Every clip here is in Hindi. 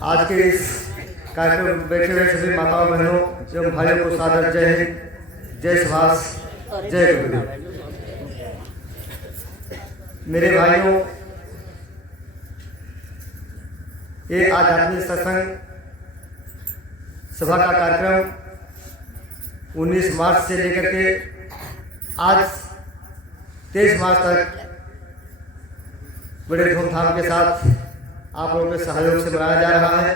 आज के इस कार्यक्रम में बैठे हुए सभी माताओं बहनों एवं भाइयों को सादर जय हिंद, जय सुभाष, जय गुरुदेव। मेरे भाइयों, ये आध्यात्मिक सत्संग सभा का कार्यक्रम 19 मार्च से लेकर के आज 23 मार्च तक बड़े धूमधाम के साथ आप लोगों के सहयोग से मनाया जा रहा है,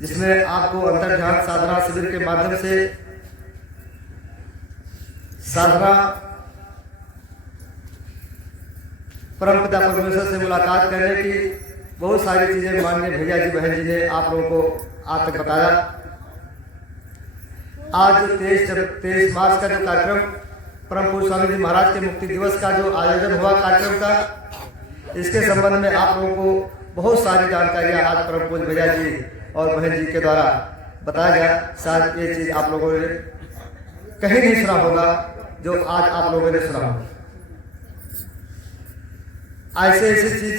जिसमें आपको अंतर ध्यान साधना शिविर के माध्यम से साधना परमपिता परमेश्वर से मुलाकात करने की बहुत सारी चीजें माननीय भैया जी बहन जी ने आप लोगों को आज तक बताया। आज 23 मार्च का जो कार्यक्रम परम पूज्य स्वामी जी महाराज के मुक्ति दिवस का जो आयोजन हुआ कार्यक्रम का, इसके संबंध में आप लोगों को बहुत सारी जानकारियां आज परम पूज्य भैया जी और बहन जी के द्वारा बताया गया। शायद ये चीज आप लोगों ने कहीं नहीं सुना होगा जो आज आप लोगों ने सुना होगा। ऐसे ऐसी चीज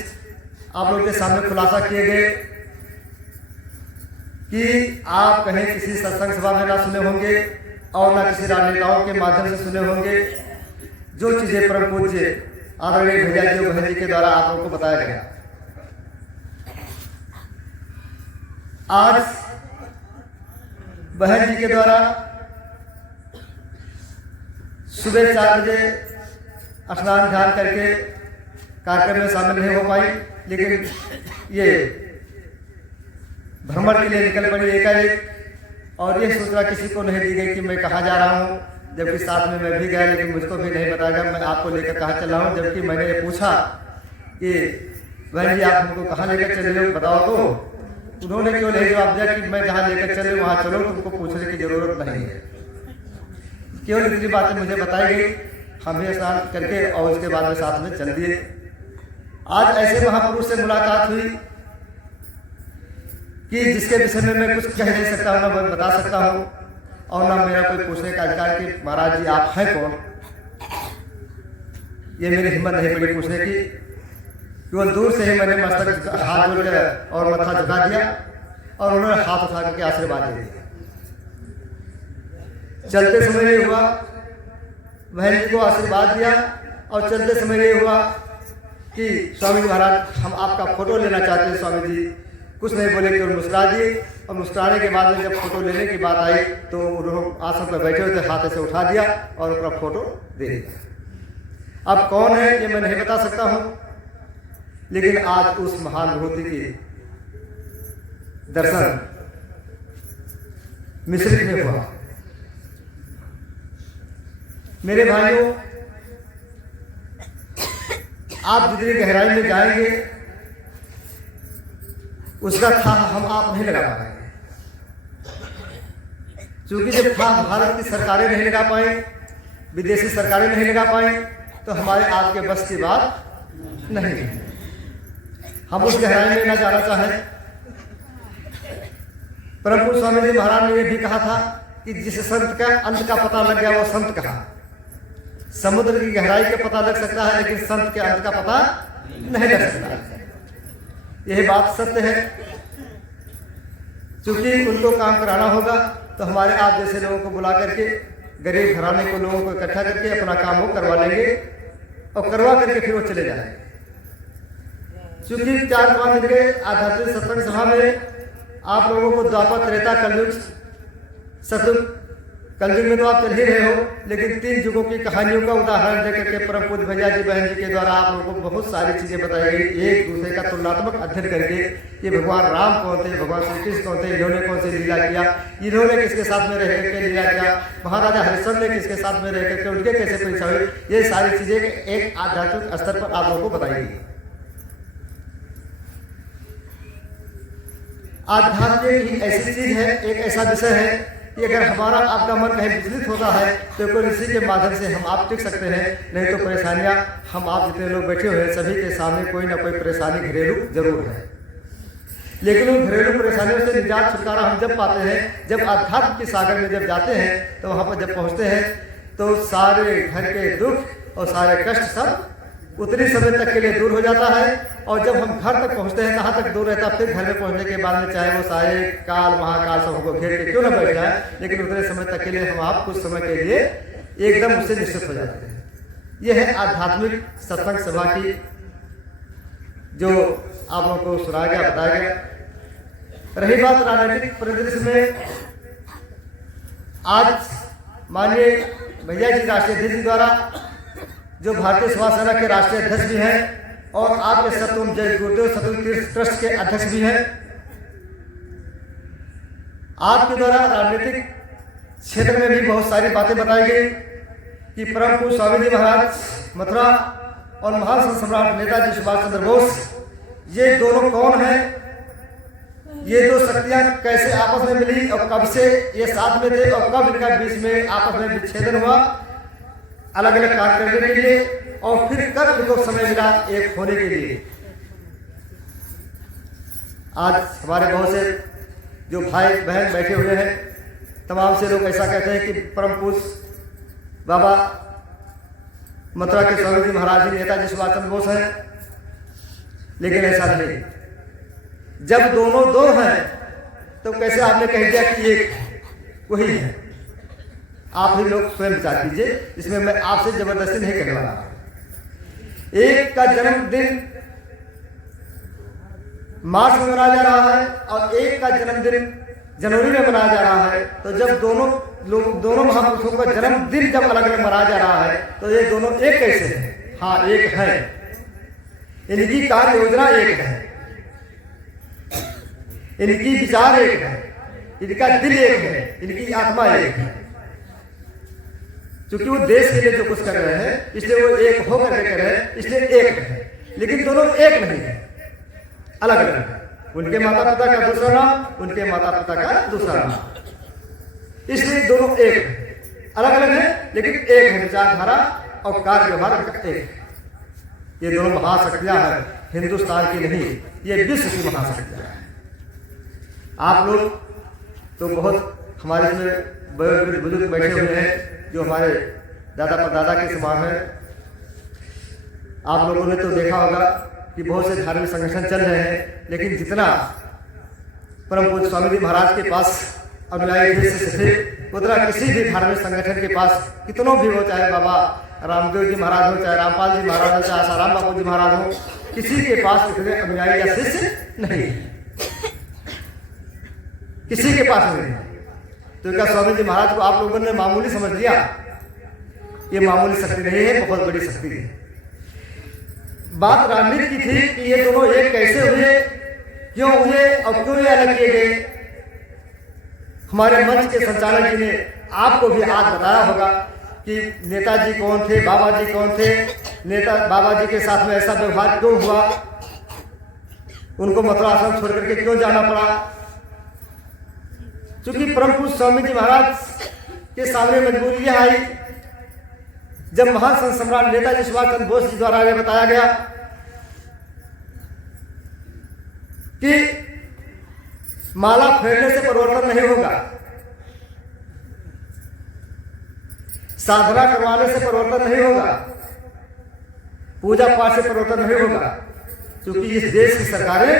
आप लोगों के सामने खुलासा किए गए कि आप कहीं किसी सत्संग सभा में ना सुने होंगे और ना किसी राजनेताओं के माध्यम से सुने होंगे। जो चीजें परम पूज्य आदरणीय भैया जी और बहन जी के द्वारा आप लोगों को बताया गया। आज बहन जी के द्वारा सुबह 4 बजे स्नान ध्यान करके कार्यक्रम में शामिल नहीं हो पाई, लेकिन ये भ्रमण के लिए निकल पड़ी एकाएक और ये सूचना किसी को नहीं दी गई कि मैं कहाँ जा रहा हूँ, जबकि साथ में मैं भी गया लेकिन मुझको भी नहीं बताया गया मैं आपको लेकर कहाँ चल रहा हूँ। जबकि मैंने ये पूछा कि बहन जी आप हमको कहाँ लेकर चल रहे हो बताओ, तो उन्होंने क्यों नहीं जवाब दिया कि मैं जहाँ लेकर चले वहाँ चलो, तुमको पूछने की जरूरत नहीं है। केवल इतनी बातें मुझे बताई गई, हम भी स्नान करके और उसके बाद में साथ में चल दिए। आज ऐसे महापुरुष से मुलाकात हुई कि जिसके विषय में मैं कुछ कह नहीं सकता हूँ, ना मैं बता सकता हूँ और ना मेरा कोई पूछने का अधिकार कि महाराज जी आप हैं कौन। ये मेरी हिम्मत नहीं पड़ी पूछने की। केवल दूर से ही मैंने मस्तक हाथ जोड़ और मत्था झुका दिया और उन्होंने हाथ उठा करके आशीर्वाद दे दिया। चलते समय ये हुआ, बहन जी को आशीर्वाद दिया और चलते समय ये हुआ कि स्वामी जी महाराज हम आपका फोटो लेना चाहते हैं। स्वामी जी कुछ नहीं बोले, केवल मुस्कुरा दिए और मुस्कुराने के बाद में जब फोटो लेने की बात आई तो उन्होंने आसन पर बैठे हुए थे, हाथ से उठा दिया और अपना फोटो दे दिया। अब कौन है ये मैं नहीं बता सकता हूं, लेकिन आज उस महान विभूति की दर्शन मिश्रित में हुआ। मेरे भाइयों, आप जितनी गहराई में जाएंगे उसका था हम आप नहीं लगा पाएंगे, क्योंकि जब था भारत की सरकारें नहीं लगा पाए, विदेशी सरकारें नहीं लगा पाए, तो हमारे आज के बस की बात नहीं। हम उस गहराई में न जाना चाहें। परम पूज्य स्वामी जी महाराज ने यह भी कहा था कि जिस संत का अंत का पता लग गया वो संत कहा। समुद्र की गहराई का पता लग सकता है लेकिन संत के अंत का पता नहीं लग सकता। यही बात सत्य है। क्योंकि उनको काम कराना होगा तो हमारे आप जैसे लोगों को बुला करके, गरीब घराने को लोगों को इकट्ठा करके अपना काम वो करवा लेंगे और करवा करके फिर वो चले जाएंगे। क्योंकि 4 दिन के आध्यात्मिक सत्संग सभा में आप लोगों को द्वापर त्रेता कलयुग सतयुग, कलयुग में तो आप चल ही रहे हो, लेकिन 3 युगों की कहानियों का उदाहरण देकर के परम पूज्य भैया जी बहन जी के द्वारा आप लोगों को बहुत सारी चीजें बताई गई। एक दूसरे का तुलनात्मक अध्ययन करके ये भगवान राम कौन थे, भगवान श्री कृष्ण कौन थे, इन्होंने कौन सी लीला किया, इन्होंने किसके साथ में रह करके लीला किया, महाराजा हरिश्चंद्र ने किसके साथ में रह करके उनके कैसे परीक्षा हुई, ये सारी चीजें एक आध्यात्मिक स्तर पर आप लोगों को बताई गई। आध्यात्म ही ऐसी चीज है, एक ऐसा विषय है कि अगर हमारा आपका मन कहीं विचलित होता है तो कोई इसी के माध्यम से हम आप टिक सकते हैं। नहीं तो परेशानियां हम आप जितने लोग बैठे हुए हैं सभी के सामने कोई ना कोई परेशानी घरेलू जरूर है, लेकिन उन घरेलू परेशानियों से निजात छुटकारा हम जब पाते हैं, जब अध्यात्म के सागर में जब जाते हैं तो वहां पर जब पहुंचते हैं तो सारे घर के दुख और सारे कष्ट सब उतनी समय तक के लिए दूर हो जाता है, और जब हम घर तक पहुंचते हैं कहाँ तक दूर रहता है, फिर घर में पहुंचने के बाद में चाहे वो सारे काल महाकाल सब हमको घेर के क्यों ना बैठ जाए, लेकिन उतने समय तक के लिए हम आप कुछ समय के लिए एकदम उससे निश्चित हो जाते हैं। यह है आध्यात्मिक सत्संग सभा की जो आप लोगों को सुनाया गया, बताया गया। रही बात राजनीतिक परिदृश्य में, आज माननीय भैया जी राष्ट्रीय अध्यक्ष जी द्वारा, जो भारतीय सेवा सेना के राष्ट्रीय अध्यक्ष भी हैं और आपके सतोम जय गुरुदेव सतोम तीर्थ ट्रस्ट के अध्यक्ष भी हैं, आपके द्वारा राजनीतिक क्षेत्र में भी बहुत सारी बातें बताई गई कि परम पूज्य स्वामी जी महाराज मथुरा और महान संत सम्राट नेताजी सुभाष चंद्र बोस, ये दोनों कौन हैं, ये दो शक्तियां कैसे आपस में मिली और कब से ये साथ में थे और कब इनका बीच में आपस में विच्छेदन हुआ अलग अलग कार्य करने के लिए, और फिर कब इनको समय मिला एक होने के लिए। आज हमारे बहुत से जो भाई बहन बैठे हुए हैं, तमाम से लोग ऐसा कहते हैं कि परम पूज्य बाबा मथुरा के स्वामी जी महाराज जी नेताजी सुभाष चंद्र बोस हैं, लेकिन ऐसा नहीं। जब दोनों दो हैं तो कैसे आपने कह दिया कि एक वही है? आप ही लोग स्वयं विचार कीजिए, इसमें मैं आपसे जबरदस्ती नहीं करने वाला। एक का जन्मदिन मार्च में मनाया जा रहा है और एक का जन्मदिन जनवरी में मनाया जा रहा है, तो जब दोनों महापुरुषों का जन्मदिन जब अलग अलग मनाया जा रहा है तो ये दोनों एक कैसे हैं? हाँ, एक है। इनकी कार्य योजना एक है, इनकी विचार एक है, इनका दिल एक है, इनकी आत्मा एक है। क्योंकि वो देश के लिए जो कुछ कर रहे हैं इसलिए वो एक होकर के कर रहे हैं, इसलिए एक है। लेकिन दोनों एक नहीं है, अलग अलग है। उनके माता पिता का दूसरा नाम, उनके माता पिता का दूसरा नाम, इसलिए दोनों एक अलग अलग है, लेकिन एक है विचारधारा और कार्य व्यवहार का एक। ये दोनों महाशक्तियां हैं, हिंदुस्तान की नहीं, ये विश्व की महाशक्तियां हैं। आप लोग तो बहुत हमारे इसमें बुजुर्ग बैठे हुए हैं जो हमारे दादा परदादा के समान हैं। आप लोगों ने तो देखा होगा कि बहुत से धार्मिक संगठन चल रहे हैं, लेकिन जितना परम पूज्य स्वामी जी महाराज के पास अनुयायी थे, उतना किसी भी धार्मिक संगठन के पास कितनों भी हो, चाहे बाबा रामदेव जी महाराज हो, चाहे रामपाल जी महाराज हो, चाहे आसाराम बापू जी महाराज हो, किसी के पास इतने अनुयायी या शिष्य नहीं, किसी के पास नहीं। तो क्या स्वामी जी महाराज को आप लोगों ने मामूली समझ लिया? ये मामूली शक्ति नहीं है, बहुत बड़ी शक्ति है। बात राजनीति की थी कि ये दोनों एक कैसे हुए, क्यों हुए और क्यों ये अलग किए गए। हमारे मंच के संचालक जी ने आपको भी आज बताया होगा कि नेताजी कौन थे, बाबा जी कौन थे, नेता बाबा जी के साथ में ऐसा व्यवहार क्यों हुआ, उनको मथुरा आश्रम छोड़ करके क्यों जाना पड़ा। क्योंकि परम पूज्य स्वामी जी महाराज के सामने मजबूरी यह आई, जब महान संत सम्राट नेताजी सुभाष चंद्र बोस जी द्वारा यह बताया गया कि माला फेरने से परिवर्तन नहीं होगा, साधना करवाने से परिवर्तन नहीं होगा, पूजा पाठ से परिवर्तन नहीं होगा। क्योंकि इस देश की सरकारें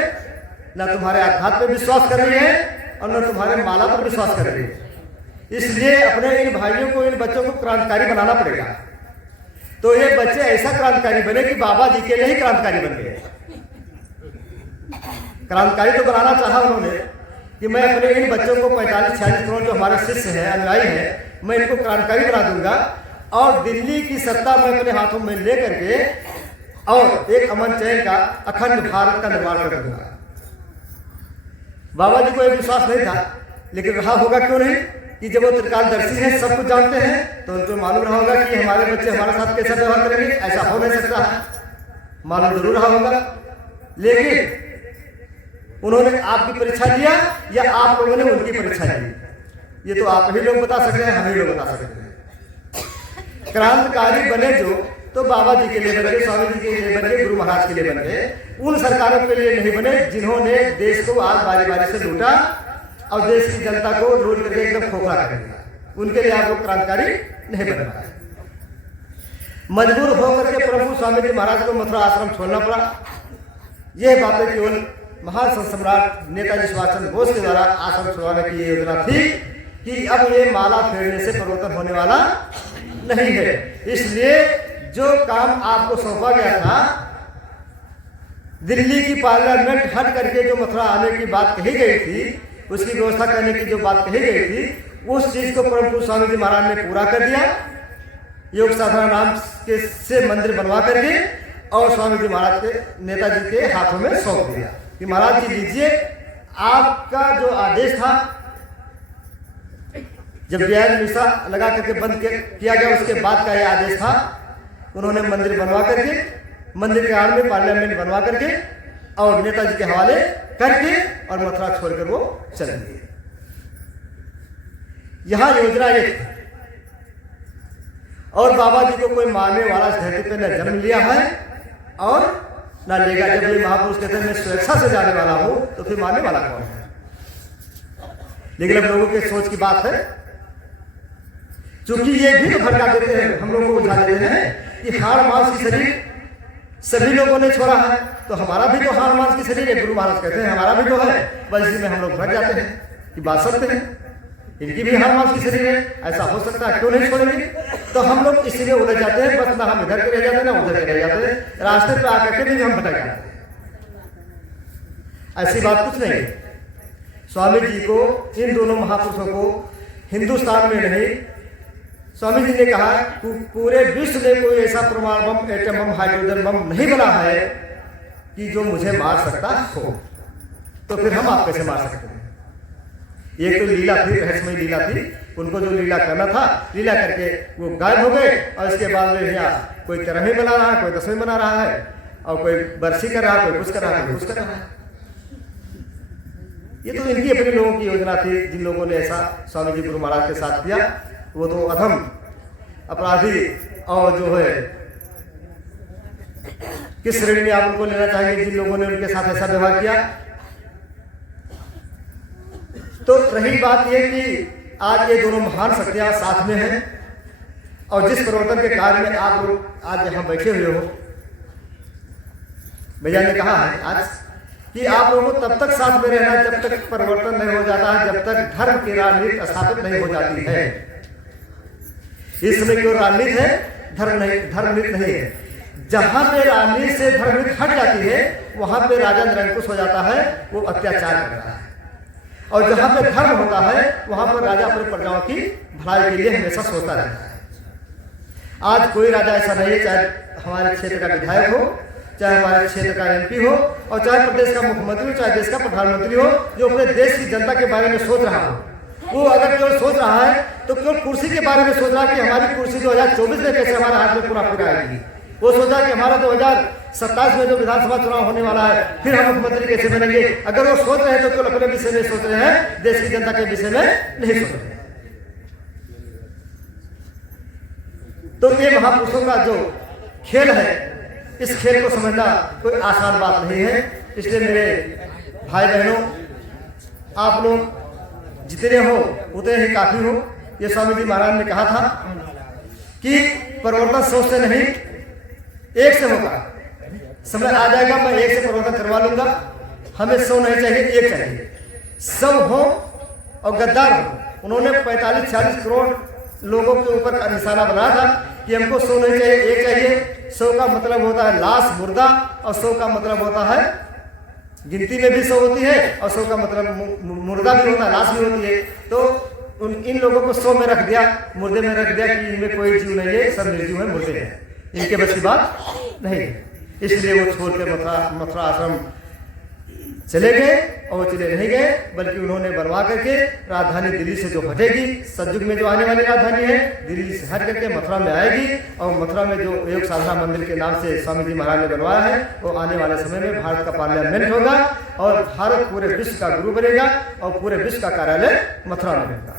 न तुम्हारे आध्यात्म पर विश्वास कर रही है और न तुम्हारे माला पर विश्वास कर रही है। इसलिए अपने इन भाइयों को, इन बच्चों को क्रांतिकारी बनाना पड़ेगा। तो ये बच्चे ऐसा क्रांतिकारी बने कि बाबा जी के लिए ही क्रांतिकारी बन गए। क्रांतिकारी तो बनाना चाहा उन्होंने कि मैं अपने इन बच्चों को 45-46 करोड़ जो हमारे शिष्य हैं, अनुयायी हैं, मैं इनको क्रांतिकारी बना दूंगा और दिल्ली की सत्ता मैं अपने हाथों में ले करके और एक अमन चैन का अखंड भारत का निर्माण कर दूंगा। बाबा जी को यह विश्वास नहीं था, लेकिन रहा होगा क्यों नहीं कि जब वो त्रिकालदर्शी हैं, सब कुछ जानते हैं, तो उनको मालूम रहा होगा कि हमारे बच्चे हमारे साथ कैसा व्यवहार करेंगे। ऐसा हो नहीं सकता है, मालूम जरूर रहा होगा। लेकिन उन्होंने आपकी परीक्षा लिया या आप लोगों ने उनकी परीक्षा ली, ये तो आप ही लोग बता सकते हैं, हम ही लोग बता सकते हैं। क्रांतिकारी बने जो तो बाबा जी के लिए बन गए, स्वामी जी के लिए बन गए, गुरु महाराज के लिए बन गए। उन सरकारों के लिए नहीं बने जिन्होंने देश को आज बारी बारी से लूटा और देश की जनता को लूट करके एकदम खोखला कर दिया। उनके लिए आप लोग क्रांतिकारी नहीं बन पाए। मजबूर होकर के प्रभु स्वामी जी महाराज को मथुरा आश्रम छोड़ना पड़ा। यह बातें केवल महान संत सम्राट नेताजी सुभाष चंद्र बोस के द्वारा आश्रम छुड़वाने की योजना थी कि अब ये माला फेरने से परिवर्तन होने वाला नहीं है। इसलिए जो काम आपको सौंपा गया था, दिल्ली की पार्लियामेंट हट करके जो मथुरा आने की बात कही गई थी, उसकी व्यवस्था करने की जो बात कही गई थी, उस चीज को परम पूज्य स्वामी जी महाराज ने पूरा कर दिया। योग साधना नाम के से मंदिर बनवा करके और स्वामी जी महाराज के नेताजी के हाथों में सौंप दिया कि महाराज जी लीजिए, आपका जो आदेश था, जब व्याज मिसा लगा करके बंद किया गया, उसके बाद का यह आदेश था। उन्होंने मंदिर बनवा करके, मंदिर के आड़ में पार्लियामेंट बनवा करके और नेताजी के हवाले करके और मथुरा छोड़कर वो चले गए। यहां योजना एक और बाबा जी को कोई मारने वाला इस धरती पे न जन्म लिया है और न लेगा। जब ये महापुरुष कहते हैं मैं स्वेच्छा से जाने वाला हूं, तो फिर मारने वाला कौन है? लेकिन अब लोगों के सोच की बात है, क्योंकि ये भी तो भड़का देते हैं, हम लोगों को उठा देते हैं कि हाड़ मांस की शरीर सभी लोगों ने छोड़ा है, तो हमारा भी तो हाड़ मांस की शरीर है। गुरु महाराज कहते हैं हमारा भी तो है, बस इसी में हम लोग भर जाते हैं कि बात सकते हैं इनकी भी हाड़ मांस की शरीर है, ऐसा हो सकता है, क्यों नहीं छोड़ेंगे? तो हम लोग इसी में उलझ जाते हैं। बस ना हम इधर के रह जाते हैं ना उधर के रह जाते हैं, रास्ते पे आकर के भी हम भटक जाते हैं। ऐसी बात कुछ नहीं है। स्वामी जी को, इन दोनों महापुरुषों को हिंदुस्तान में नहीं, स्वामी जी ने कहा पूरे विश्व में कोई ऐसा परमाणु बम, एटम बम, हाइड्रोजन बम नहीं बना है कि जो मुझे मार सकता हो, तो फिर हम आप कैसे मार सकते हैं? ये तो लीला थी, रहस्यमय लीला थी। उनको जो लीला करना था, लीला करके वो गायब हो गए। और इसके बाद में यहाँ कोई 13वीं बना रहा है, कोई 10वीं बना रहा है, और कोई बरसी कर रहा है, कोई कुछ कर रहा है, कोई कुछ कर रहा है। ये तो इनकी अपने लोगों की योजना थी। जिन लोगों ने ऐसा स्वामी जी गुरु महाराज के साथ किया, वो तो अधम अपराधी और जो है किस श्रेणी में आप उनको लेना चाहेंगे जिन लोगों ने उनके साथ ऐसा व्यवहार किया। तो रही बात यह कि आज ये दोनों महान शक्तियां साथ में हैं और जिस परिवर्तन के कार्य में आप लोग आज यहां बैठे हुए हो, भैया ने कहा है आज कि आप लोगों को तब तक साथ में रहना जब तक परिवर्तन नहीं हो जाता है, जब तक धर्म की राजनीति स्थापित नहीं हो जाती है। इस समय जो राजनीति है, धर्मनीति नहीं है। जहां पे राजनीति से धर्मनीति हट जाती है, वहां पे राजा निरंकुश हो जाता है, वो अत्याचार करता है। और जहां पे धर्म होता है, वहां पर राजा अपने प्रजाओं की भलाई के लिए हमेशा सोचता रहता है। आज कोई राजा ऐसा नहीं है, चाहे हमारे क्षेत्र का विधायक हो, चाहे हमारे क्षेत्र का एमपी हो, और चाहे प्रदेश का मुख्यमंत्री हो, चाहे देश का प्रधानमंत्री हो, जो अपने देश की जनता के बारे में सोच रहा हो। वो अगर केवल सोच रहा है तो केवल कुर्सी के बारे में सोच रहा है कि हमारी कुर्सी 2024 में कैसे हमारे हाथ में पूरा आएगी। वो सोचा कि हमारा 2027 में जो विधानसभा चुनाव होने वाला है, फिर हम मुख्यमंत्री कैसे बनेंगे। अगर वो सोच रहे हैं तो केवल अपने विषय में सोच रहे हैं, देश की जनता के विषय में नहीं सोच रहे। तो ये महापुरुषों का जो खेल है, इस खेल को समझना कोई आसान बात नहीं है। इसलिए मेरे भाई बहनों, आप लोग जितने हो उतने ही काफी हो। ये स्वामी जी महाराज ने कहा था कि परिवर्तन 100 से नहीं 1 से होगा। समय आ जाएगा मैं 1 से परिवर्तन करवा लूंगा। हमें 100 नहीं चाहिए, 1 चाहिए। सब हो और गद्दार हो। उन्होंने 45-46 करोड़ लोगों के ऊपर का निशाना बनाया था कि हमको 100 नहीं चाहिए, 1 चाहिए। 100 का मतलब होता है लाश, मुर्दा, और 100 का मतलब होता है गिनती में भी 100 होती है, और 100 का मतलब मुर्दा भी होता है, लाश भी होती है। तो इन लोगों को 100 में रख दिया, मुर्दे में रख दिया कि इनमें कोई जीव नहीं है, सब निर्जीव है, मुर्दे हैं, इनके बस की बात नहीं है। इसलिए वो छोड़कर मथुरा आश्रम चले गए, और वो चले नहीं गए, बल्कि उन्होंने बनवा करके राजधानी दिल्ली से जो हटेगी, सतयुग में जो आने वाली राजधानी है, दिल्ली से हट करके मथुरा में आएगी। और मथुरा में जो योग साधना मंदिर के नाम से स्वामी जी महाराज ने बनवाया है, वो आने वाले समय में भारत का पार्लियामेंट होगा और भारत पूरे विश्व का गुरु बनेगा और पूरे विश्व का कार्यालय मथुरा में होगा।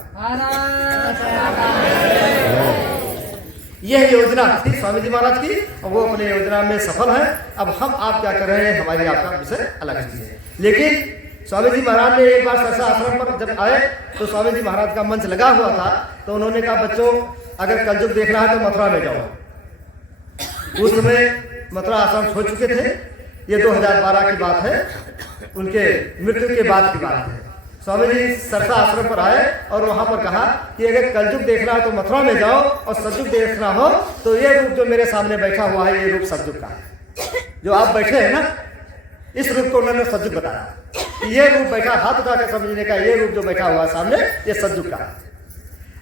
यह योजना थी स्वामी जी महाराज की, और वो अपनी योजना में सफल है। अब हम आप क्या कर रहे हैं, हमारी आपका विषय अलग चीज है। लेकिन स्वामी जी महाराज ने एक बार सरसा आश्रम पर जब आए तो स्वामी जी महाराज का मंच लगा हुआ था, तो उन्होंने कहा बच्चों, अगर कलयुग देखना है तो मथुरा में जाओ। उस समय मथुरा आश्रम छोड़ चुके थे। ये 2012 की बात है, उनके मृत्यु के बाद की बात है। स्वामी जी सरसा आश्रम पर आए और वहां पर कहा कि अगर कलयुग देखना हो तो मथुरा में जाओ, और सतयुग देखना हो तो ये रूप जो मेरे सामने बैठा हुआ है, ये रूप सतयुग का है। जो आप बैठे हैं ना, इस रूप को उन्होंने सतयुग बताया। ये रूप बैठा, हाथ उठा के समझने का, ये रूप जो बैठा हुआ है सामने, ये सतयुग का है।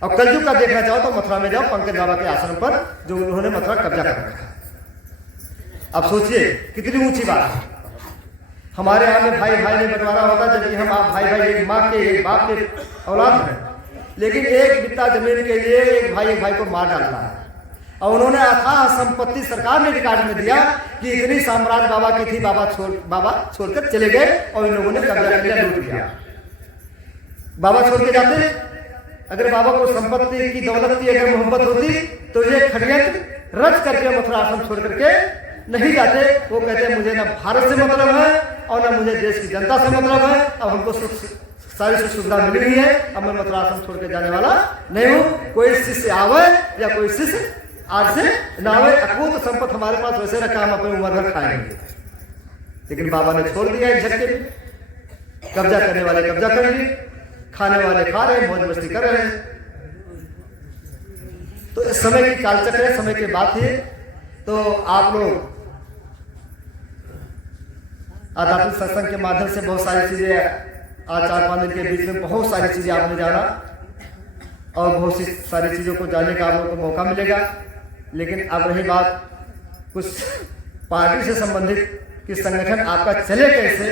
और कलयुग का देखना चाहो तो मथुरा में जाओ, पंकज बाबा के आश्रम पर, जो उन्होंने मथुरा कब्जा कर रखा। अब सोचिए कितनी ऊंची बात है। हमारे यहाँ में भाई भाई में बंटवारा होता, जबकि हम आप भाई भाई एक माँ के एक बाप के औलाद हैं, लेकिन एक बित्ता जमीन के लिए एक भाई को मार डालता है। और उन्होंने अथाह संपत्ति सरकार ने रिकॉर्ड में दिया कि इतनी साम्राज्य बाबा की थी, बाबा छोड़कर चले गए और इन लोगों ने कब्जा कर लिया, लूट लिया। बाबा छोड़ के जाते, अगर बाबा को संपत्ति की दौलत की अगर मोहब्बत होती तो ये षड्यंत्र रच करके मथुरा आश्रम छोड़ करके नहीं जाते। वो कहते हैं मुझे ना भारत से मतलब है और ना मुझे देश की जनता से मतलब है, अब हमको सारी सुविधा मिली हुई है, अब मैं मथुरा आश्रम छोड़ के जाने वाला नहीं हूँ। कोई शिष्य आवे या कोई शिष्य आज से ना आवे, अकूत संपत्ति हमारे पास वैसे रखा, हम अपने उम्र भर खाएंगे। लेकिन बाबा ने छोड़ दिया एक झटके में। कब्जा करने वाले कब्जा कर लिए, खाने वाले खा रहे, मौज मस्ती कर रहे हैं। तो इस समय की कालचक्र है, समय की बात है। तो आप लोग आध्यात्मिक सत्संग के माध्यम से बहुत सारी चीजें, आज 4-5 दिन के बीच में बहुत सारी चीजें आपने जाना, और बहुत सी सारी चीजों को जानने का आप लोगों को मौका मिलेगा। लेकिन अब रही बात कुछ पार्टी से संबंधित कि संगठन आपका चले कैसे,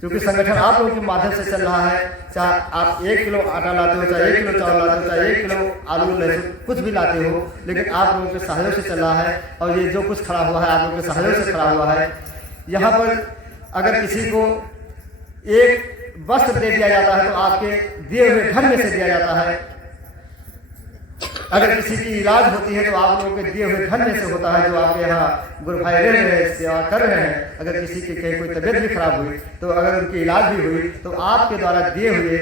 क्योंकि संगठन आप लोगों के माध्यम से चल रहा है। चाहे आप 1 किलो आटा लाते हो, चाहे 1 किलो चावल लाते हो, चाहे 1 किलो आलू लहसुन कुछ भी लाते हो, लेकिन आप लोगों के सहयोग से चल रहा है। और ये जो कुछ खड़ा हुआ है, आप लोगों के सहयोग से खड़ा हुआ है। यहाँ पर अगर किसी को एक वस्त्र दे दिया जाता है तो आपके दिए हुए धन में से दिया जाता है। अगर किसी की इलाज होती है तो आप लोगों के दिए हुए धन में से होता है, जो आपके यहाँ गुरु भाई रह रहे हैं, सेवा कर रहे हैं। अगर किसी की कहीं कोई तबीयत भी खराब हुई तो अगर उनकी इलाज भी हुई तो आपके द्वारा दिए हुए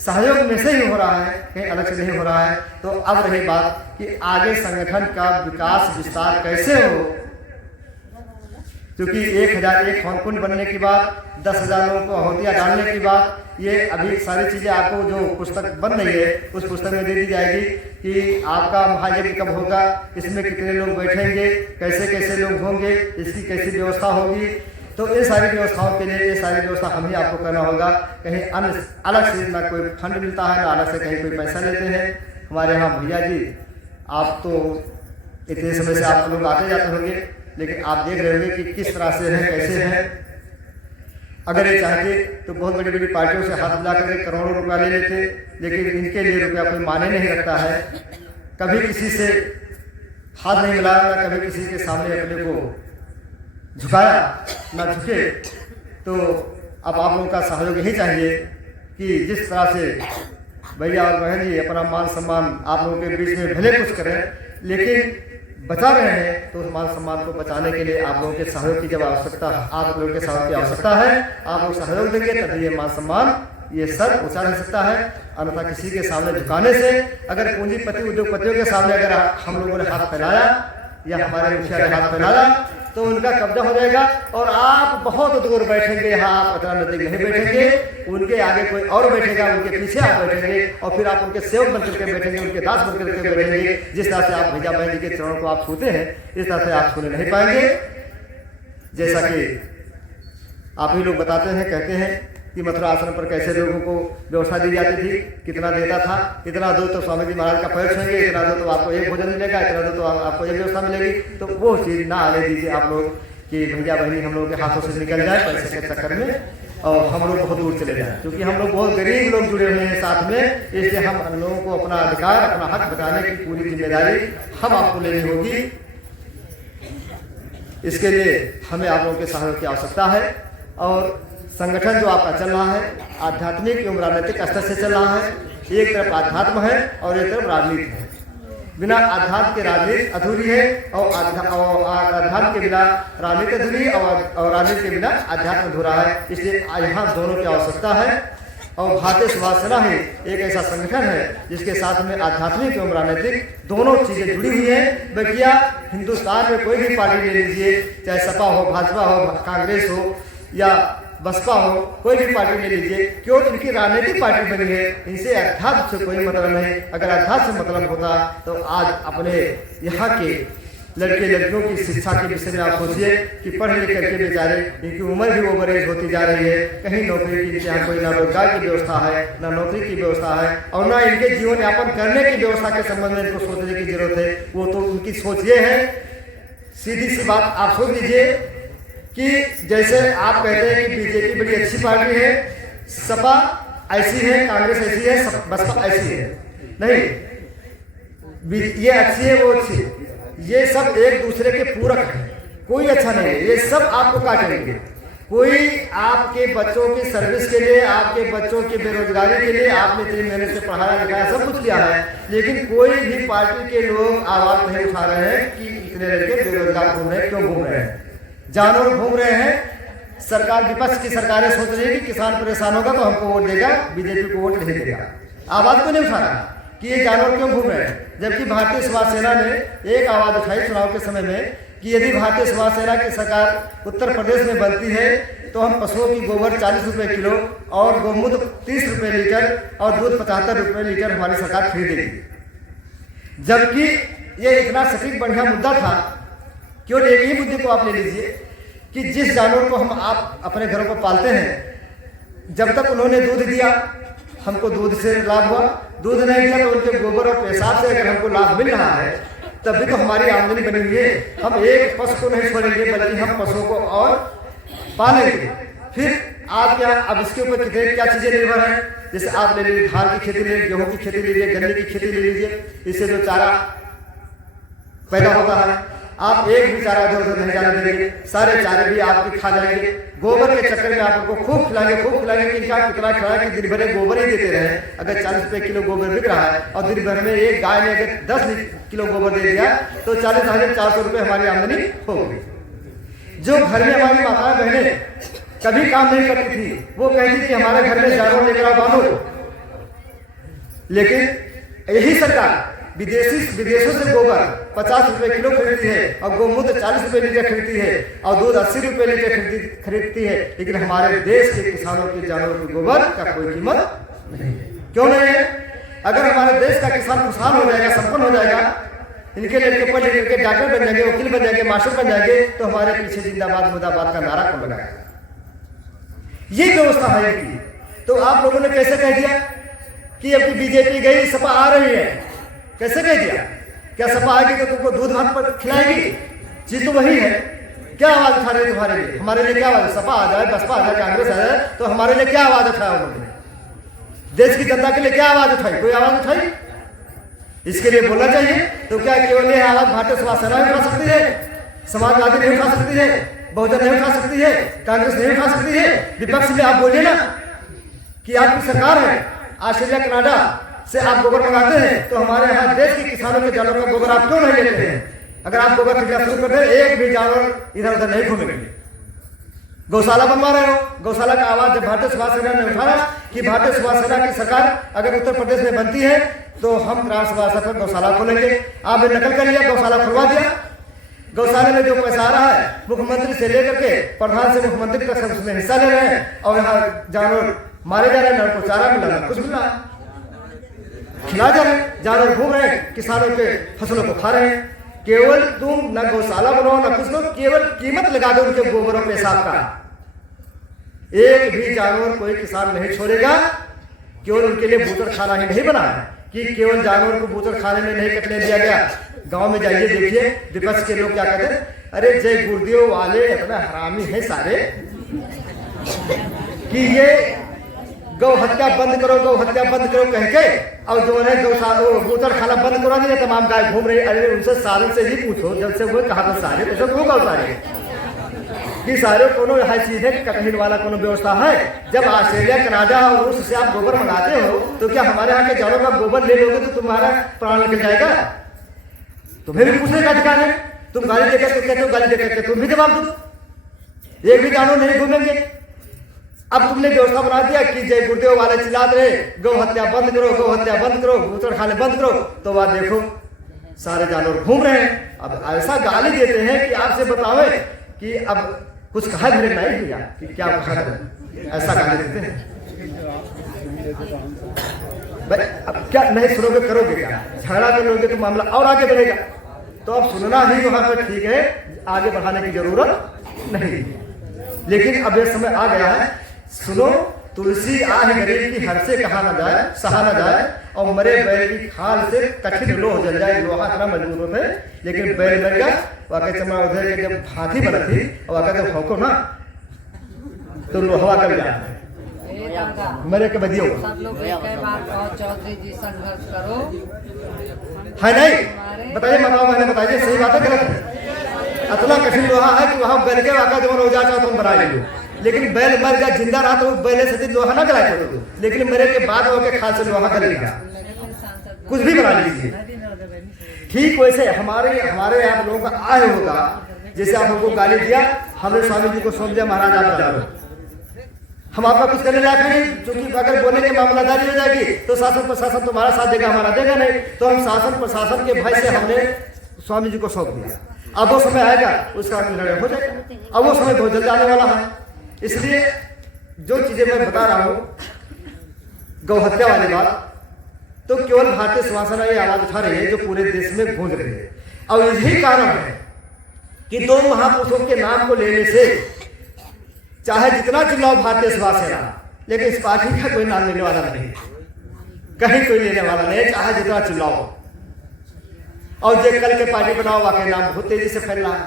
सहयोग में से ही हो रहा है, कहीं अलग से नहीं हो रहा है। तो अब रही बात कि आगे संगठन का विकास विस्तार कैसे हो, क्योंकि 1001 हवन कुंड बनने के बाद, 10,000 लोगों को आहुतियाँ डालने के बाद, ये अभी सारी चीजें आपको जो पुस्तक बन रही है उस पुस्तक में दे दी जाएगी कि आपका महायज्ञ कब होगा, इसमें कितने लोग बैठेंगे, कैसे कैसे लोग होंगे, इसकी कैसी व्यवस्था होगी। तो ये सारी व्यवस्थाओं के लिए ये सारी व्यवस्था हम ही आपको करना होगा। कहीं अन्य अलग से ना कोई फंड मिलता है, ना अलग से कहीं कोई पैसा लेते हैं। हमारे यहाँ भैया जी, आप तो इतने समय से आप लोग आते जाते होंगे, लेकिन आप देख रहे होंगे कि किस तरह से है, कैसे है। अगर ये चाहते तो बहुत बड़ी बड़ी पार्टियों से हाथ मिला करके करोड़ों रुपया ले लेते, लेकिन इनके लिए रुपया कोई माने नहीं रखता है। कभी किसी से हाथ नहीं मिलाया, ना कभी किसी के सामने अपने को झुकाया, ना झुके। तो अब आप लोगों का सहयोग यही चाहिए कि जिस तरह से भैया और बहन जी अपना मान सम्मान आप लोगों के बीच में भले कुछ करें, लेकिन बचा रहे हैं, तो उस मान सम्मान को बचाने के लिए आप लोगों के सहयोग की जब आवश्यकता, आप लोगों के सहयोग की आवश्यकता है। आप लोग सहयोग देंगे तभी ये मान सम्मान, ये सर ऊंचा रह सकता है। अन्यथा किसी के सामने झुकाने से, अगर पूंजीपति उद्योगपतियों के सामने अगर हम लोगों ने हाथ फैलाया या हमारे मुखिया ने हाथ फैलाया तो उनका कब्जा हो जाएगा और आप बहुत दूर बैठेंगे। यहाँ आप इतना नजदीक नहीं बैठेंगे, उनके आगे कोई और बैठेगा, उनके पीछे आप बैठेंगे और फिर आप उनके सेवक बन करके बैठेंगे, उनके दास बन करके बैठेंगे। जिस तरह से आप भैया बहन जी के चरणों को आप छूते हैं, इस तरह से आप छूने नहीं पाएंगे। जैसा कि आप ही लोग बताते हैं, कहते हैं कि मथुरा आश्रम पर कैसे लोगों को व्यवस्था दी जाती थी, कितना देता था, इतना दो तो स्वामी जी महाराज का पैर छुएंगे, इतना दो तो आपको एक भोजन मिलेगा, इतना दो तो आपको एक व्यवस्था मिलेगी। तो वो चीज़ ना आने दीजिए आप लोग कि भैया बहनी हम लोगों के हाथों से निकल जाए पैसे के चक्कर में और हम लोग बहुत दूर चले जाए, क्योंकि हम लोग बहुत गरीब लोग जुड़े हुए हैं साथ में। इसलिए हम लोगों को अपना अधिकार, अपना हक बचाने की पूरी जिम्मेदारी हम आपको लेनी होगी। इसके लिए हमें आप लोगों के सहयोग की आवश्यकता है। और संगठन जो आपका चल रहा है आध्यात्मिक एवं राजनीतिक स्तर से चल रहा है। एक तरफ आध्यात्म है और एक तरफ राजनीति है। बिना आध्यात्म के राजनीति अधूरी है और आध्यात्म के बिना राजनीति अधूरी और राजनीति के बिना आध्यात्म अधूरा है। इसलिए यहाँ दोनों की आवश्यकता है। और भारतीय सुभाष सेना ही एक ऐसा संगठन है जिसके साथ में आध्यात्मिक एवं राजनीतिक दोनों चीजें जुड़ी हुई हैं। बल्कि हिंदुस्तान में कोई भी पार्टी ले लीजिए, चाहे सपा हो, भाजपा हो, कांग्रेस हो या बसपा हो, कोई भी पार्टी ले लीजिए, क्यों इनकी राजनीतिक पार्टी बनी है, इनसे अध्यात्म से कोई मतलब नहीं। अगर अध्यात्म से मतलब होता तो आज अपने यहाँ के लड़के लड़कियों की शिक्षा के विषय में आप सोचिए कि पढ़ लिख करके बेचारे इनकी उम्र भी ओवर एज होती जा रही है, कहीं नौकरी की यहाँ कोई ना रोजगार की व्यवस्था है, ना नौकरी की व्यवस्था है, और ना इनके जीवन यापन करने की व्यवस्था के संबंध में इनको सोचने की जरूरत है। वो तो उनकी सोच ये है, सीधी सी बात आप सोच लीजिए कि जैसे आप कहते हैं कि बीजेपी बड़ी अच्छी पार्टी है, सपा ऐसी है, कांग्रेस ऐसी है, बसपा ऐसी है, नहीं, ये अच्छी है वो अच्छी है, ये सब एक दूसरे के पूरक है, कोई अच्छा नहीं है, ये सब आपको काटेंगे। कोई आपके बच्चों की सर्विस के लिए, आपके बच्चों की बेरोजगारी के लिए आपने 3 महीने से पढ़ाया लिखाया सब कुछ किया है, लेकिन कोई भी पार्टी के लोग आवाज नहीं उठा रहे हैं कि इतने लड़के बेरोजगार घूम रहे हैं, क्यों घूम रहे हैं, जानवर घूम रहे हैं। सरकार, विपक्ष की सरकारें सोच रही है कि किसान परेशान होगा तो हमको वोट देगा, बीजेपी को वोट नहीं देगा। आवाज को नहीं उठा रहा कि ये जानवर क्यों घूम रहे हैं, जबकि भारतीय सुभाष सेना ने एक आवाज उठाई चुनाव के समय में कि यदि भारतीय सुभाष सेना की सरकार उत्तर प्रदेश में बनती है तो हम पशुओं की गोबर 40 रुपए किलो और गोमूत्र 30 रुपए लीटर और दूध 75 रुपए लीटर हमारी सरकार खरीदेगी। जबकि ये इतना सटीक बढ़िया मुद्दा था, केवल एक ही मुद्दे को आप ले लीजिए कि जिस जानवर को हम आप अपने घरों पर पालते हैं, जब तक उन्होंने दूध दिया हमको दूध से लाभ हुआ, दूध नहीं दिया तो उनके गोबर और पेशाब से अगर हमको लाभ मिल रहा है तब भी तो हमारी आमदनी बनी हुई है। हम एक पशु को नहीं छोड़ेंगे बल्कि हम पशुओं को और पालेंगे। फिर आप क्या, अब इसके ऊपर कितने क्या चीजें निर्भर हैं, जैसे आप ले लीजिए धान की खेती ले लीजिए, गेहूं की खेती ले लीजिए, गन्ने की खेती ले लीजिए, इससे जो चारा पैदा होता है आप एक भी चारा इधर उधर नहीं जाने देंगे, सारे चारे भी आपके खा जाएंगे। गोबर के चक्कर में आप उनको खूब खिलाएंगे कि क्या कितना खिलाए कि दिन भर गोबर ही देते रहे। अगर 40 रुपए किलो गोबर बिक रहा है और दिन भर में एक गाय ने अगर 10 किलो गोबर दे दिया तो 40,400 रुपये हमारी आमदनी होगी। जो घर में हमारी माताएं बहनें कभी काम नहीं करती थी, वो कहती थी हमारे घर में जानवर लेकर आओ बांधो, लेकिन यही सरकार विदेशों से गोबर 50 रुपए किलो खरीदती है और गोमूत्र 40 रुपए लीटर खरीदती है और दूध 80 रुपए लीटर खरीदती है, लेकिन हमारे देश के किसानों के जानवरों के गोबर का कोई कीमत नहीं है। क्यों नहीं है? अगर हमारे देश का किसान खुशहाल हो जाएगा, संपन्न हो जाएगा, इनके लड़के पढ़ लिख के डॉक्टर बन जाएंगे, वकील बन जाएंगे, मास्टर बन जाएंगे, तो हमारे पीछे जिंदाबाद मुर्दाबाद का नारा कौन लगाएगा? ये व्यवस्था है इनकी। तो आप लोगों ने कैसे कह दिया कि अब बीजेपी गई, सपा आ रही है, कैसे कह दिया? क्या सपा आएगी तो तुमको दूध भात पर खिलाएगी? चीज तो वही है। क्या आवाज उठा रहे तुम्हारे लिए? हमारे लिए क्या आवाज? सपा आ जाए, बसपा आ जाए, कांग्रेस आ जाए, तो हमारे लिए क्या आवाज उठाया उन्होंने? देश की जनता के लिए क्या आवाज उठाई? कोई आवाज उठाई? इसके लिए बोलना चाहिए। तो क्या केवल ये आवाज भारतीय सुभाष सेना नहीं उठा सकती है? समाजवादी नहीं उठा सकती है? बहुजन नहीं उठा सकती है? कांग्रेस नहीं उठा सकती है? विपक्ष में आप बोलिए ना कि आपकी सरकार है, ऑस्ट्रेलिया कनाडा से आप गोबर मंगाते हैं, तो हमारे यहाँ देश के किसानों के जानवरों का गोबर आप क्यों नहीं लेते हैं? अगर आप गोबर खरीदना शुरू कर दें, एक भी जानवर इधर उधर नहीं घूमेंगे। गौशाला बनवा रहे हो, गौशाला का आवाज जब भारतीय सुभाष सेना ने उठाया कि भारतीय सुभाष सेना की सरकार अगर उत्तर प्रदेश में बनती है तो हम ग्राम सभा स्तर पर गौशाला खोलेंगे। आपने नकल कर लिया, गौशाला खुलवा दिया। गौशाले में जो पैसा आ रहा है मुख्यमंत्री से लेकर के प्रधान से मुख्यमंत्री तक सब उसमें हिस्सा ले रहे हैं और यहाँ जानवर मारे जा रहे हैं, उनको चारा मिल रहा है, कुछ मिल रहा है, खिला जा रहे हैं, जानवर घूम रहे हैं, किसानों के फसलों को खा रहे हैं। केवल तुम न गौशाला बनाओ न कुछ करो, केवल कीमत लगा दो उनके गोबर और पेशाब का। एक भी जानवर कोई किसान नहीं छोड़ेगा। केवल उनके लिए बूचड़ खाना ही नहीं बना है कि केवल जानवर को बूचड़ खाने में नहीं कटने दिया गया। गांव में जाइए देखिए विपक्ष के लोग क्या कहते हैं, अरे जय गुरुदेव वाले इतना हरामी है सारे कि ये गौ हत्या बंद करो, गौ हत्या बंद करो कह के, और जो है बूचड़ खाना बंद करा दिया, तमाम गाय घूम रही। अरे उनसे सारे से ही पूछो, जब से वो कहा सारे तो सब होगा सारे कि सारे कोनो है चीज है कटहिन वाला कोनो व्यवस्था है। जब ऑस्ट्रेलिया कनाडा और रूस से आप गोबर मंगाते हो तो क्या हमारे यहाँ के जानवरों का गोबर ले लोगे तो तुम्हारा प्राण निकल जाएगा? तुम्हें भी पूछने का अधिकार है। तुम गाली देकर कहते हो, गाली देकर तुम भी जवाब दो। एक भी जानवर नहीं घूमेंगे। अब तुमने व्यवस्था बना दिया कि जय गुरुदेव वाले चिल्लाते रहे गौ हत्या बंद करो, गौ हत्या बंद करो, बूचड़ खाने बंद करो, तो वह देखो सारे जानवर घूम रहे हैं। अब ऐसा गाली देते हैं कि आपसे बतावे कि अब कुछ कहा मेरे नहीं दिया कि क्या कहा, ऐसा गाली देते हैं। भाई अब क्या नहीं सुनोगे, करोगे क्या? झगड़ा करोगे तो मामला और आगे बढ़ेगा। तो अब सुनना ही वहां पर ठीक है, आगे बढ़ाने की जरूरत नहीं। लेकिन अब यह समय आ गया है, सुनो, तुलसी आह गरीब की हर से कहा न जाए, सहा न जाए, और मरे बैल की खाल से कठिन लोह जल जाए। लोहा इतना मजबूत होता है, लेकिन बैल मर गया। वाकई चमा उधर के जब हाथी बना थी और वाकई जब भौंको ना तो लोहा कर जाए मेरे के बदियो। सब लोग एक बात कहो, चौधरी जी संघर्ष करो है नहीं? बताइए, बताओ, मैंने बताइए सही बात है गलत है? इतना कठिन लोहा है कि वहां बैल के वाकई जब हो जाता तुम बना लीजिए, लेकिन बैल मर गया, जिंदा रहा तो बैले से लोहा ना गलाए तो, लेकिन मेरे के बाद के खाल से लोहा कर लेगा, कुछ भी बना लीजिए। ठीक वैसे हमारे आप लोगों का आय होगा। जैसे आप हमको गाली दिया, हमने स्वामी जी को सौंप दिया, महाराज आप जाओ, हम आपका कुछ करने लायक नहीं, क्योंकि अगर बोलेंगे मामलादारी हो जाएगी तो शासन प्रशासन तुम्हारा साथ देगा, हमारा देगा नहीं। तो हम शासन प्रशासन के भय से हमने स्वामी जी को सौंप दिया। अब वो समय आएगा, उसका निर्णय हो जाएगा। अब वो समय बहुत जल्द आने वाला है। इसलिए जो चीजें मैं बता रहा हूं, गौ हत्या वाली बात, तो केवल भारतीय शिवसेना ये आवाज उठा रही है जो पूरे देश में गूंज रही है। और यही कारण है कि दो महापुरुषों के नाम को लेने से चाहे जितना चिल्लाओ भारतीय शिवसेना, लेकिन इस पार्टी का कोई नाम लेने वाला नहीं, कहीं कोई लेने वाला नहीं, चाहे जितना चिल्लाओ। और जो कल के पार्टी बनाओ, वाकई नाम बहुत तेजी से फैल रहा है।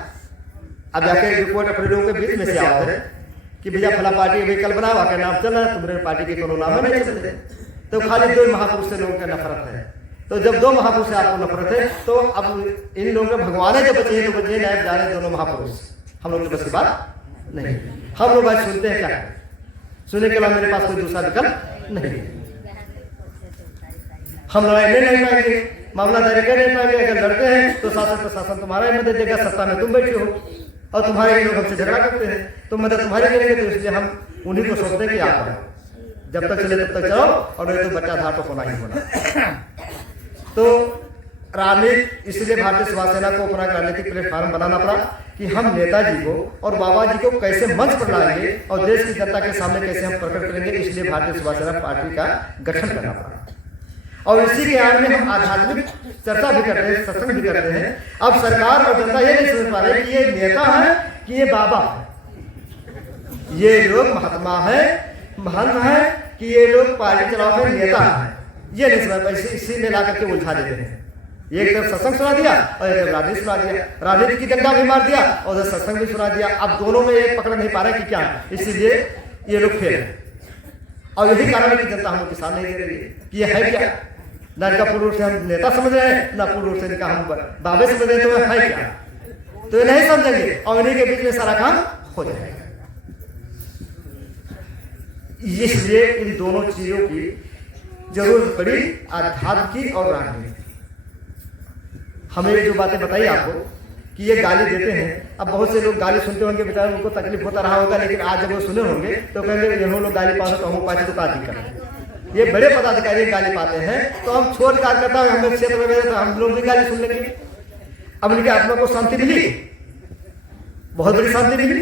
अब जाके रिपोर्ट अपने लोगों के बीच में से आओ है कि भैया फला पार्टी अभी कल बनाओ, वाकई नाम चल रहा है, तुम्हारे पार्टी के कोनो नाम नहीं चलते। तो खाली दो महापुरुष से लोगों का नफरत है। तो जब दो महापुरुष से आपको नफरत है, तो अब इन लोगों के भगवान जब बचे तो बचे नायब जाने दोनों महापुरुष, हम लोग के बस की बात नहीं। हम लोग आज सुनते हैं क्या? सुनने के बाद मेरे पास कोई दूसरा विकल्प नहीं। हम लड़ाई नहीं पाएंगे, मामलादारी कर नहीं पाएंगे। अगर लड़ते हैं तो शासन प्रशासन तुम्हारा ही मदद देगा, सत्ता में तुम बैठे हो और तुम्हारे लोग हमसे झगड़ा करते हैं, तो मदद तुम्हारी करेंगे। तो इसलिए हम उन्हीं को सोचते हैं कि आप जब तक चले तब तक चलो, और नहीं तो बच्चा धार तो होना ही होना। तो राजनीति, इसलिए भारतीय शिवसेना को अपना राजनीतिक प्लेटफॉर्म बनाना पड़ा कि हम नेताजी को और बाबा जी को कैसे मंच पर लाएंगे और देश की जनता के सामने कैसे हम प्रकट करेंगे। इसलिए भारतीय शिवसेना पार्टी का गठन करना पड़ा। और इसी के आड़ में हम आध्यात्मिक चर्चा भी करते हैं, सत्संग भी करते हैं। अब सरकार और जनता ये नहीं समझ पा रहे कि ये नेता है कि ये बाबा है, ये लोग महात्मा है, महंत है कि ये लोग पार्टी चलाओ के नेता है, ये नहीं समझ पाए। इसी में ला करके उलझा देते हैं। एक तरफ सत्संग सुना दिया और एक तरफ राजनीति सुना दिया, राजनीति की डंडा भी मार दिया और उधर सत्संग भी सुना दिया। अब दोनों में एक पकड़ नहीं पा रहे कि क्या, इसीलिए ये लोग फेल है। और यही कारण है कि जनता हमको किसान नहीं दे रही है कि ये है क्या। ना इनका पूर्ण रूप से हम नेता समझ रहे हैं, ना पूर्ण रूप से इनका हम बाबे समझ रहे हैं, तो है क्या, तो ये नहीं समझेंगे और इन्हीं के बीच में सारा काम हो जाएगा। इसलिए इन दोनों चीजों की जरूरत पड़ी, आध्यात्म की और राजनीति। हमें जो बातें बताई आपको कि ये गाली देते हैं, अब बहुत से लोग गाली सुनते होंगे, बेचारे उनको तकलीफ होता रहा होगा, लेकिन आज जब वो सुने होंगे तो कहेंगे इन्होंने लोग गाली पाते तो हम पाते तो काजी करें। ये बड़े पदाधिकारी गाली पाते हैं तो हम छोड़ कार्यकर्ता हमें क्षेत्र में गए तो हम लोग भी गाली सुन लेंगे। अब इनके आत्मा को शांति मिली, बहुत बड़ी शांति मिली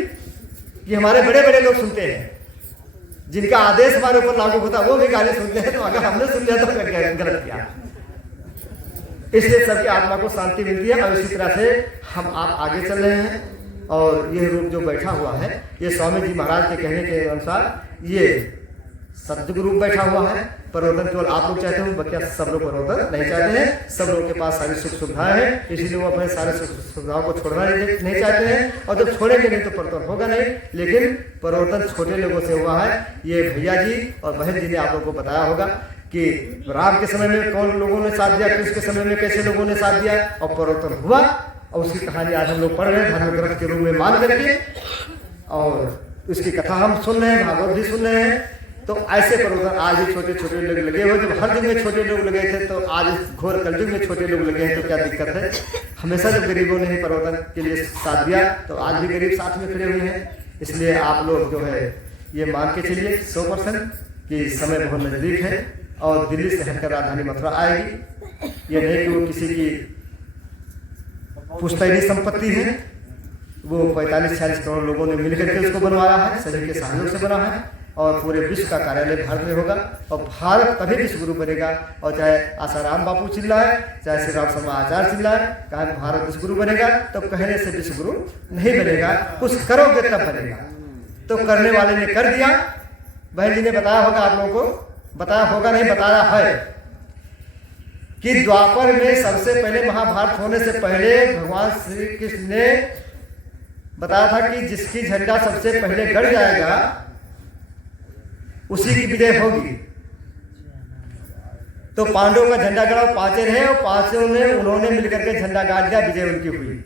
कि हमारे बड़े बड़े लोग सुनते हैं, जिनका आदेश हमारे ऊपर लागू होता वो भी गाली सुनते हैं। तो अगर हमने सुन लिया तो गलत किया। इसलिए सबके आत्मा को शांति मिलती है। और इसी तरह से हम आप आगे चल रहे हैं। और यह रूप जो बैठा हुआ है, ये स्वामी जी महाराज के कहने के अनुसार ये सतयुग रूप बैठा हुआ है। परिवर्तन केवल आप लोग चाहते हो, बाकी सब लोग परिवर्तन नहीं चाहते हैं। सब लोगों के पास सारी सुख सुविधाएं हैं, इसीलिए वो अपने सारे सुख सुविधाओं को छोड़ना नहीं चाहते हैं। और जब छोड़ेंगे नहीं तो परिवर्तन होगा नहीं। लेकिन परिवर्तन छोटे लोगों से हुआ है। ये भैया जी और बहन जी ने आप लोगों को बताया होगा कि राम के समय में कौन लोगों ने साथ दिया, कृष्ण के समय में कैसे लोगों ने साथ दिया और परिवर्तन हुआ। और उसकी कहानी आज हम लोग पढ़ रहे हैं धार्मिक ग्रंथ के रूप में मान करके, और उसकी कथा हम सुन रहे हैं, भागवत भी सुन रहे हैं। तो ऐसे परिवर्तन आज भी छोटे छोटे लोग लगे हुए। जब हर दिन में छोटे लोग लगे थे तो आज घोर कलयुग में छोटे लोग लगे हैं, तो क्या दिक्कत है। हमेशा जब गरीबों ने ही परिवर्तन के लिए साथ दिया तो आज भी गरीब साथ में खड़े हुए हैं। इसलिए आप लोग जो है ये मान के चलिए 100% कि समय बहुत नज़दीक है और दिल्ली से हटकर राजधानी मथुरा आएगी। ये नहीं कि वो किसी की पुश्तैनी संपत्ति है, वो 45-46 करोड़ लोगों ने मिलकर के उसको बनवाया है, सभी के सहयोग से बना है और पूरे विश्व का कार्यालय भारत में होगा और भारत तभी विश्व गुरु बनेगा। और चाहे आसाराम बापू चिल्लाए, चाहे श्री राम शर्मा आचार्य चिल्लाए, कहा भारत विश्व गुरु बनेगा, तो कहने से विश्व गुरु नहीं बनेगा, कुछ करोगे तब बनेगा। तो करने वाले ने कर दिया। बहन जी ने बताया होगा, आप लोगों को बताया होगा, नहीं बताया है कि द्वापर में सबसे पहले महाभारत होने से पहले भगवान श्री कृष्ण ने बताया था कि जिसकी झंडा सबसे पहले गड़ जाएगा उसी की विजय होगी। तो पांडवों का झंडा गड़ा, पांचे रहे और पांचों ने उन्होंने मिलकर के झंडा गाड़ दिया, विजय उनकी हुई।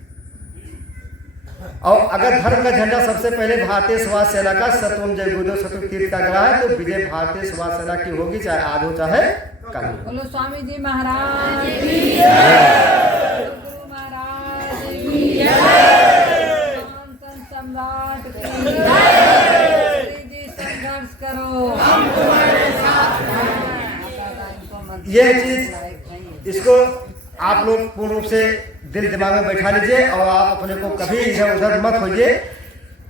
और अगर धर्म का झंडा सबसे पहले भारतीय समाज सेना का सतवम जय गुरुदेव शत्रु तीर्थ का गड़ा है तो विजय भारतीय समाज सेना की होगी, चाहे आज हो चाहे कल। बोलो स्वामी जी महाराज की जय, गुरु महाराज की जय, सम्राट की जय। जी संघर्ष करो, हम तुम्हारे साथ हैं। ये चीज इसको आप लोग पूर्ण रूप से दिल दिमाग में बैठा लीजिए और आप अपने को कभी इधर उधर मत होइए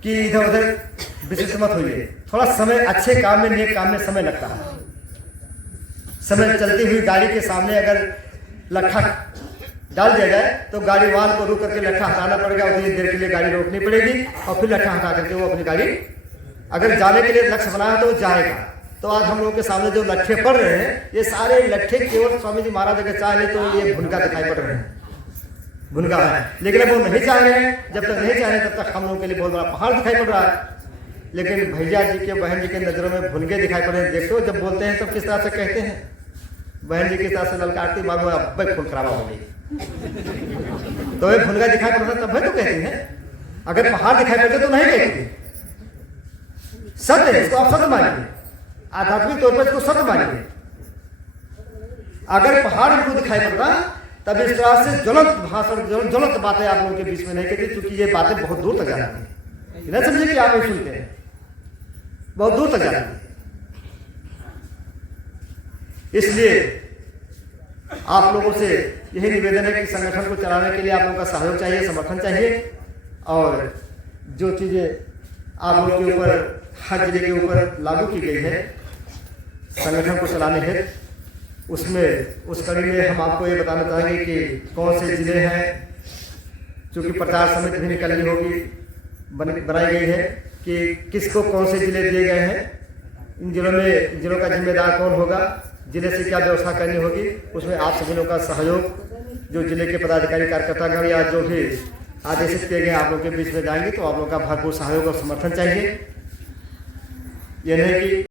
कि इधर उधर विशिष्ट मत होइए। थोड़ा समय अच्छे काम में, नेक काम में समय लगता है। समय चलती हुई गाड़ी के सामने अगर लट्ठा डाल दिया जाए तो गाड़ी वाहन को रुक करके लट्ठा हटाना पड़ेगा, उतनी देर के लिए गाड़ी रोकनी पड़ेगी और फिर लट्ठा हटा करके वो अपनी गाड़ी अगर जाने के लिए लक्ष्य बनाया तो वो जाएगा। तो आज हम लोगों के सामने जो लट्ठे पड़ रहे हैं, ये सारे लट्ठे केवल स्वामी जी महाराज अगर चाह ले तो ये भुनका दिखाई पड़ रहे हैं, भुनका है। लेकिन अब वो नहीं चाह रहे हैं, जब तक नहीं चाह रहे तब तक हम लोगों के लिए बहुत बड़ा पहाड़ दिखाई पड़ रहा है। लेकिन भैया जी के, बहन जी के नजरों में भुनके दिखाई पड़ रहे हैं। देखो जब बोलते हैं तब किस तरह से कहते हैं, बहन जी किस तरह से ललकारती बाबू अब खून खराबा हो गई। तो ये भुनका दिखाई पड़ रहा है तब तो कहती है, अगर पहाड़ दिखाई पड़ते तो नहीं कहती। सत्य है, इसको आप सत्य मानिए, आध्यात्मिक तौर पर इसको सत्य मानिए। अगर पहाड़ को दिखाई पड़ रहा तब इस तरह से ज्वलंत भाषण, ज्वलंत बातें आप लोगों के बीच में नहीं कहती, क्योंकि ये बातें बहुत दूर तक जाती हैं। न समझिए कि आप नहीं सुनते हैं, बहुत दूर तक जाती है। इसलिए आप लोगों से यही निवेदन है कि संगठन को चलाने के लिए आप लोगों का सहयोग चाहिए, समर्थन चाहिए। और जो चीजें आप लोगों के ऊपर, हर जिले के ऊपर लागू की गई है संगठन को चलाने हेतु, उसमें उस कड़ी में हम आपको ये बताना चाहेंगे कि कौन से जिले हैं, चूंकि प्रचार समिति भी निकलनी होगी, बनाई गई है कि किसको कौन से जिले दिए गए हैं, इन जिलों में जिलों का जिम्मेदार कौन होगा, जिले से क्या व्यवस्था करनी होगी। उसमें आप सभी लोगों का सहयोग, जो जिले के पदाधिकारी कार्यकर्तागण या जो भी आदेशित किए गए आप लोगों के बीच में जाएंगे तो आप लोगों का भरपूर सहयोग और समर्थन चाहिए। यह नहीं कि